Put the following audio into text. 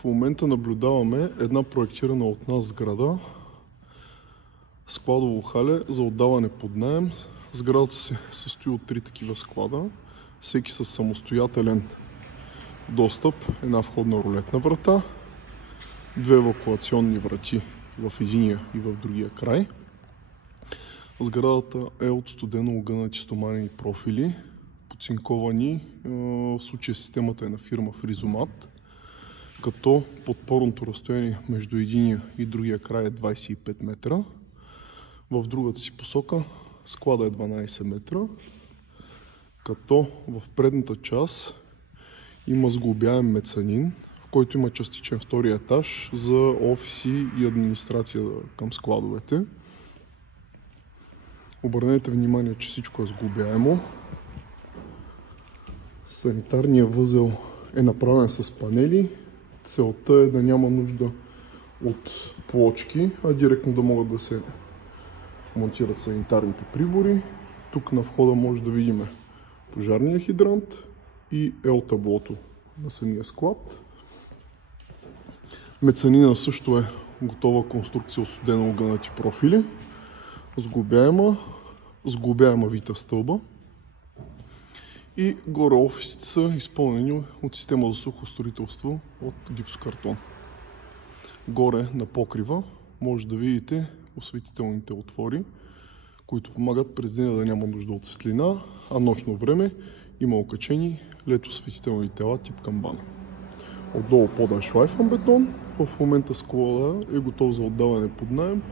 В момента наблюдаваме една проектирана от нас сграда, складово хале за отдаване под наем. Сградата се състои от 3 такива склада, всеки с самостоятелен достъп, една входна рулетна врата, 2 евакуационни врати в единия и в другия край. Сградата е от студено огънати стоманени профили, поцинковани, в случая системата е на фирма Фризомат, като подпорното разстояние между единия и другия край е 25 метра. В другата си посока склада е 12 метра, като в предната част има сглобяем мецанин, в който има частичен втори етаж за офиси и администрация към складовете. Обърнете внимание, че всичко е сглобяемо. Санитарният възел е направен с панели. Целта е да няма нужда от плочки, а директно да могат да се монтират санитарните прибори. Тук на входа може да видим пожарния хидрант и L-таблото на самия склад. Мецанина също е готова конструкция от студено огънати профили. Сглобяема вита стълба. И горе офисите са изпълнени от система за сухо строителство от гипсокартон. Горе на покрива може да видите осветителните отвори, които помагат през деня да няма нужда от светлина, а нощно време има окачени LED осветителни тела тип камбана. Отдолу подан шлайфан бетон. В момента склада е готов за отдаване под наем